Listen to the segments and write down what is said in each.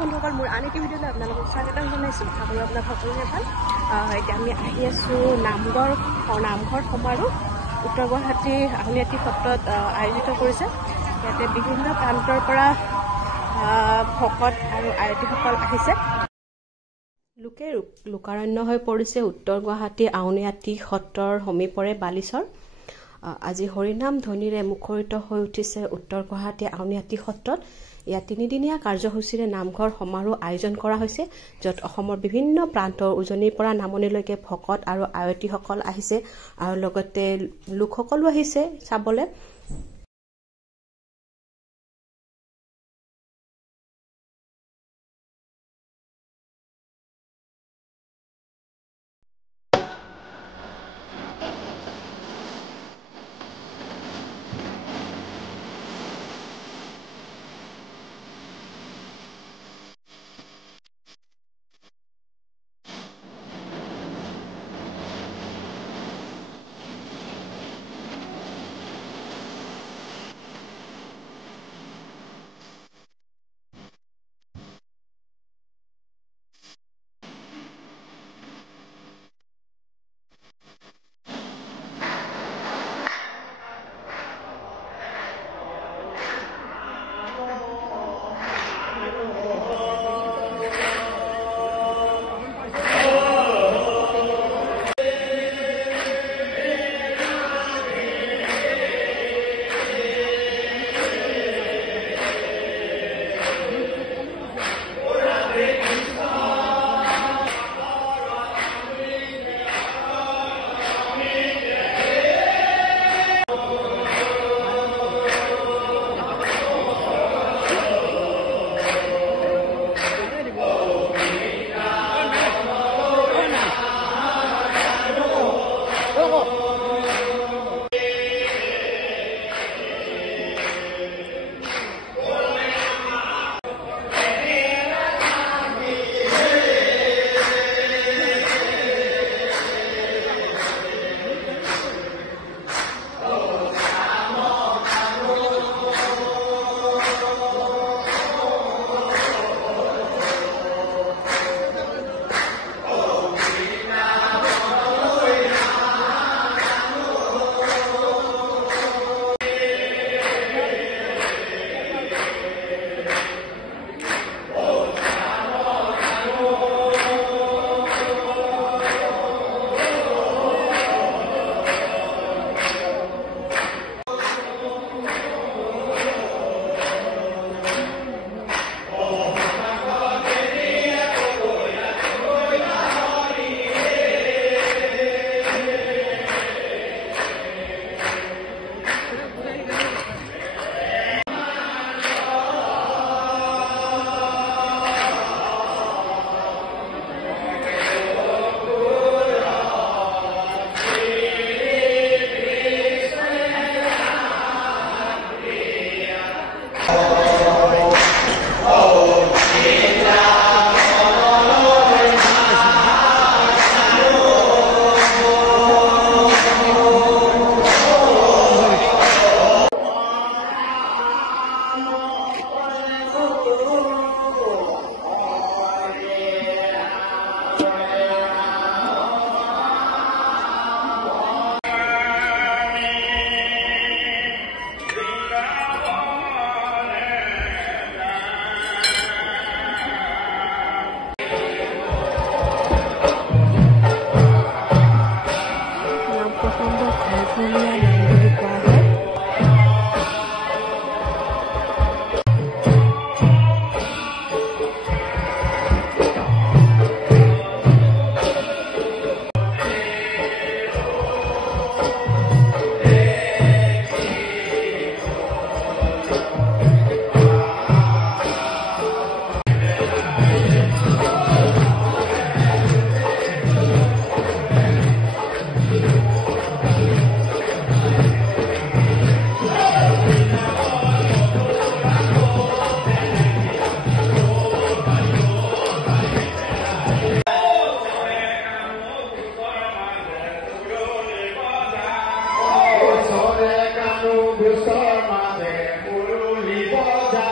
বন্ধুসকল মোৰ আন এটি ভিডিঅ'লৈ আপোনালোকক স্বাগতম জনাইছোঁ। আশা কৰোঁ আপোনাৰ সকলোৰে ভাল। এতিয়া আমি আহি আছোঁ নামঘৰ সমাৰোহ উত্তৰ গুৱাহাটী আউনীআটী সত্ৰত আয়োজিত কৰিছে। ইয়াতে বিভিন্ন প্ৰান্তৰ পৰা ভকত আৰু আয়তীসকল আহিছে। লোকে লোকাৰণ্য হৈ পৰিছে উত্তৰ গুৱাহাটী আউনীআটী সত্ৰৰ সমীপৰে বালিচৰ। আজি হৰিনাম ধ্বনিৰে মুখৰিত হৈ উঠিছে উত্তৰ গুৱাহাটী আউনীআটী সত্ৰত। ইয়াত 3দিনীয়া কাৰ্যসূচীৰে নামঘৰ সমাৰোহ আয়োজন কৰা হৈছে, য'ত অসমৰ বিভিন্ন প্ৰান্তৰ উজনিৰ পৰা নামনিলৈকে ভকত আৰু আয়তীসকল আহিছে আৰু লগতে লোকসকলো আহিছে চাবলৈ। Buscar más de Puruli Boja.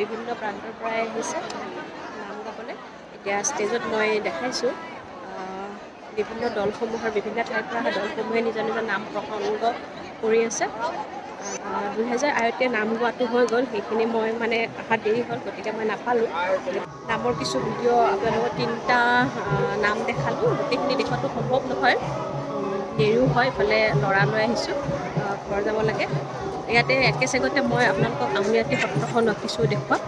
বিভিন্ন প্ৰান্তৰ পৰাই আহিছে নাম গাবলৈ। এতিয়া ষ্টেজত মই দেখাইছোঁ বিভিন্ন দলসমূহৰ বিভিন্ন ঠাইৰ পৰা অহা দলসমূহে নিজৰ নিজৰ নাম প্ৰসংগ কৰি আছে। 2000 আয়তীয়া নাম গোৱাটো হৈ গ'ল, সেইখিনি মই মানে অহা দেৰি হ'ল, গতিকে মই নাপালোঁ। নামৰ কিছু ভিডিঅ' আপোনালোকক 3টা নাম দেখালোঁ। গোটেইখিনি দেখুৱাটো সম্ভৱ নহয়, দেৰিও হয়, ইফালে ল'ৰা লৈ আহিছোঁ, ঘৰ যাব লাগে। ইয়াতে একেচেগতে মই আপোনালোকক আউনীআটী সত্ৰখন কিছু দেখুৱাম।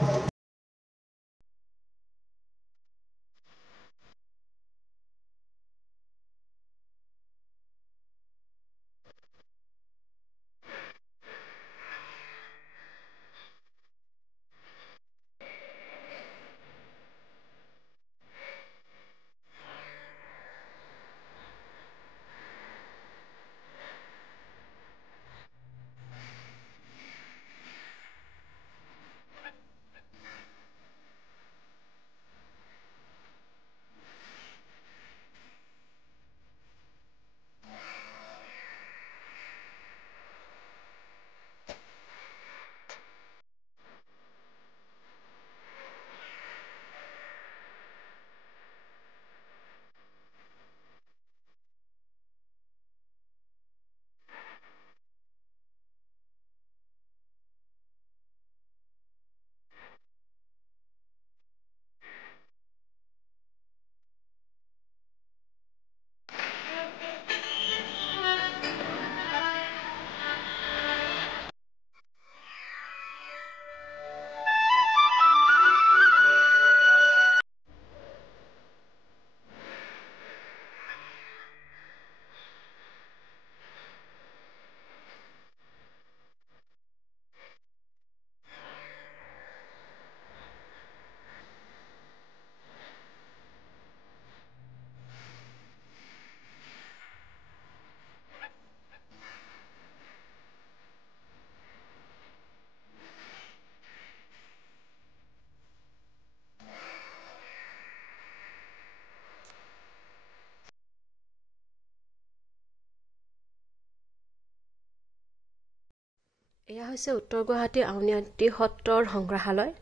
এয়া হৈছে উত্তৰ গুৱাহাটী আউনীআটী সত্ৰৰ সংগ্ৰহালয়।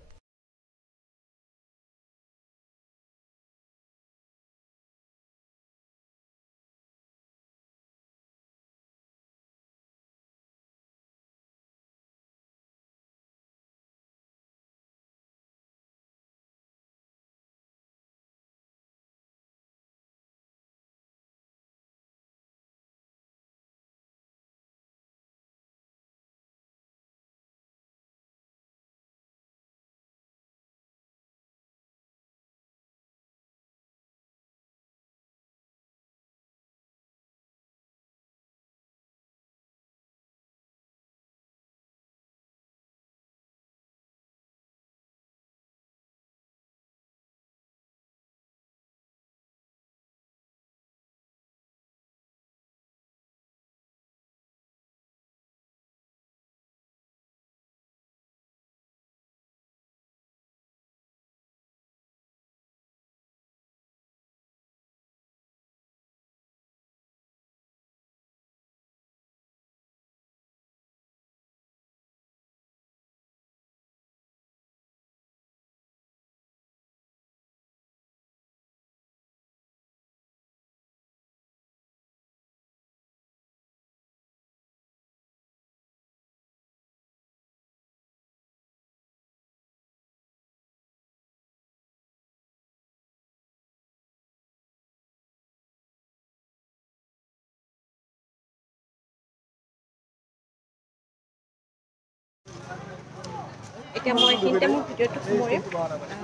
এতিয়া মই এইখিনিতে মোৰ ভিডিঅ'টো সামৰিম।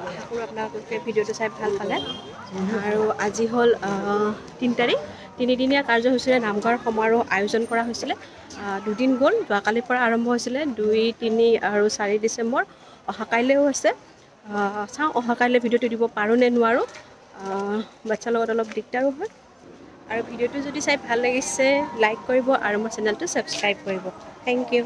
আশা কৰোঁ আপোনালোকে ভিডিঅ'টো চাই ভাল পালে। আৰু আজি হ'ল 3 তাৰিখ, 3দিনীয়া কাৰ্যসূচীৰে নামঘৰ সমাৰোহ আয়োজন কৰা হৈছিলে। 2 দিন গ'ল, যোৱাকালিৰ পৰা আৰম্ভ হৈছিলে, 2, 3 আৰু 4 ডিচেম্বৰ। অহা কাইলৈও আছে। চাওঁ অহা কাইলৈ ভিডিঅ'টো দিব পাৰোঁ নে নোৱাৰোঁ। বাচ্ছাৰ লগত অলপ দিগদাৰো হয়। আৰু ভিডিঅ'টো যদি চাই ভাল লাগিছে লাইক কৰিব আৰু মোৰ চেনেলটো ছাবস্ক্ৰাইব কৰিব। Thank U.